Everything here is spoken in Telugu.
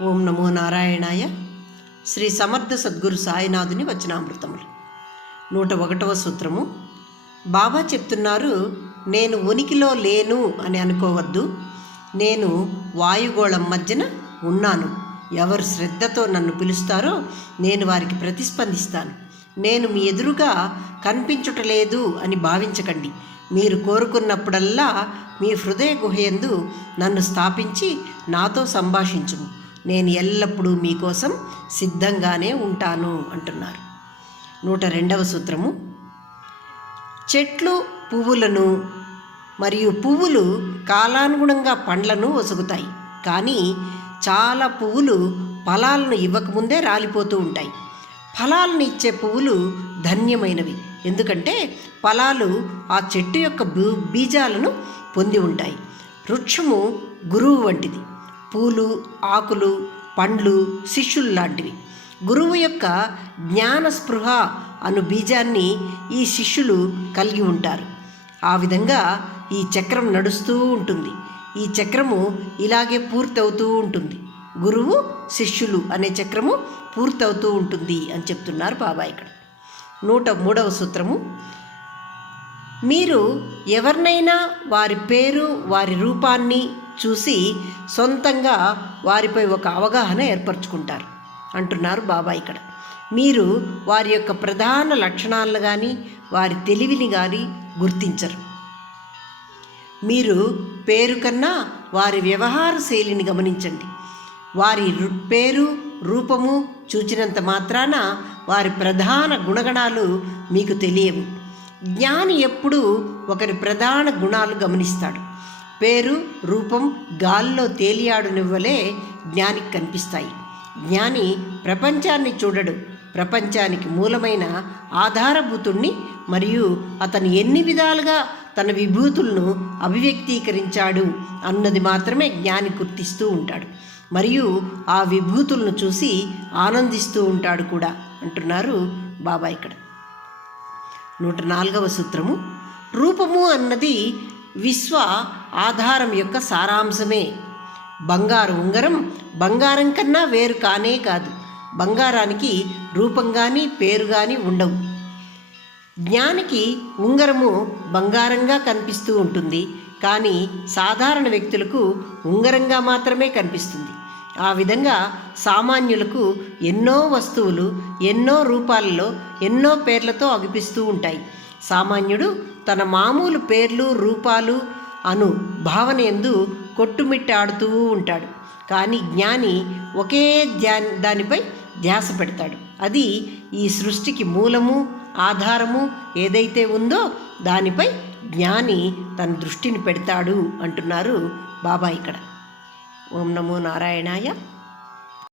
ఓం నమో నారాయణాయ. శ్రీ సమర్థ సద్గురు సాయినాథుని వచనామృతములు. 101వ సూత్రము. బాబా చెప్తున్నారు, నేను ఉనికిలో లేను అని అనుకోవద్దు. నేను వాయుగోళం మధ్యన ఉన్నాను. ఎవరు శ్రద్ధతో నన్ను పిలుస్తారో నేను వారికి ప్రతిస్పందిస్తాను. నేను మీ ఎదురుగా కనిపించుటలేదు అని భావించకండి. మీరు కోరుకున్నప్పుడల్లా మీ హృదయ గుహయందు నన్ను స్థాపించి నాతో సంభాషించుము. నేను ఎల్లప్పుడూ మీకోసం సిద్ధంగానే ఉంటాను అంటున్నారు. 102వ సూత్రము. చెట్లు పువ్వులను మరియు పువ్వులు కాలానుగుణంగా పండ్లను ఒసుగుతాయి. కానీ చాలా పువ్వులు ఫలాలను ఇవ్వకముందే రాలిపోతూ ఉంటాయి. ఫలాలను ఇచ్చే పువ్వులు ధన్యమైనవి. ఎందుకంటే ఫలాలు ఆ చెట్టు యొక్క బీజాలను పొంది ఉంటాయి. వృక్షము గురువు వంటిది. పూలు, ఆకులు, పండ్లు శిష్యులు లాంటివి. గురువు యొక్క జ్ఞాన స్పృహ అను బీజాన్ని ఈ శిష్యులు కలిగి ఉంటారు. ఆ విధంగా ఈ చక్రం నడుస్తూ ఉంటుంది. ఈ చక్రము ఇలాగే పూర్తవుతూ ఉంటుంది. గురువు శిష్యులు అనే చక్రము పూర్తవుతూ ఉంటుంది అని చెప్తున్నారు బాబా ఇక్కడ. 103వ సూత్రము. మీరు ఎవరినైనా వారి పేరు, వారి రూపాన్ని చూసి సొంతంగా వారిపై ఒక అవగాహన ఏర్పరచుకుంటారు అంటున్నారు బాబా ఇక్కడ. మీరు వారి యొక్క ప్రధాన లక్షణాలను కానీ వారి తెలివిని కానీ గుర్తించరు. మీరు పేరు కన్నా వారి వ్యవహార శైలిని గమనించండి. వారి పేరు, రూపము చూచినంత మాత్రాన వారి ప్రధాన గుణగణాలు మీకు తెలియవు. జ్ఞాని ఎప్పుడూ ఒకరి ప్రధాన గుణాలు గమనిస్తాడు. పేరు, రూపం గాల్లో తేలియాడునివ్వలే జ్ఞానికి కనిపిస్తాయి. జ్ఞాని ప్రపంచాన్ని చూడడు. ప్రపంచానికి మూలమైన ఆధారభూతుణ్ణి మరియు అతను ఎన్ని విధాలుగా తన విభూతులను అభివ్యక్తీకరించాడు అన్నది మాత్రమే జ్ఞాని గుర్తిస్తూ ఉంటాడు. మరియు ఆ విభూతులను చూసి ఆనందిస్తూ ఉంటాడు కూడా అంటున్నారు బాబా ఇక్కడ. 104వ సూత్రము. రూపము అన్నది విశ్వ ఆధారం యొక్క సారాంశమే. బంగారు ఉంగరం బంగారం కన్నా వేరు కానే కాదు. బంగారానికి రూపం కానీ పేరు కానీ ఉండవు. జ్ఞానికి ఉంగరము బంగారంగా కనిపిస్తూ ఉంటుంది, కానీ సాధారణ వ్యక్తులకు ఉంగరంగా మాత్రమే కనిపిస్తుంది. ఆ విధంగా సామాన్యులకు ఎన్నో వస్తువులు ఎన్నో రూపాలలో ఎన్నో పేర్లతో అగుపిస్తూ ఉంటాయి. సామాన్యుడు తన మామూలు పేర్లు, రూపాలు అను భావన యందు కొట్టుమిట్టాడుతూ ఉంటాడు. కానీ జ్ఞాని ఒకే దానిపై ధ్యాస పెడతాడు. అది ఈ సృష్టికి మూలము, ఆధారము ఏదైతే ఉందో దానిపై జ్ఞాని తన దృష్టిని పెడతాడు అంటున్నారు బాబా ఇక్కడ. ఓం నమో నారాయణాయ.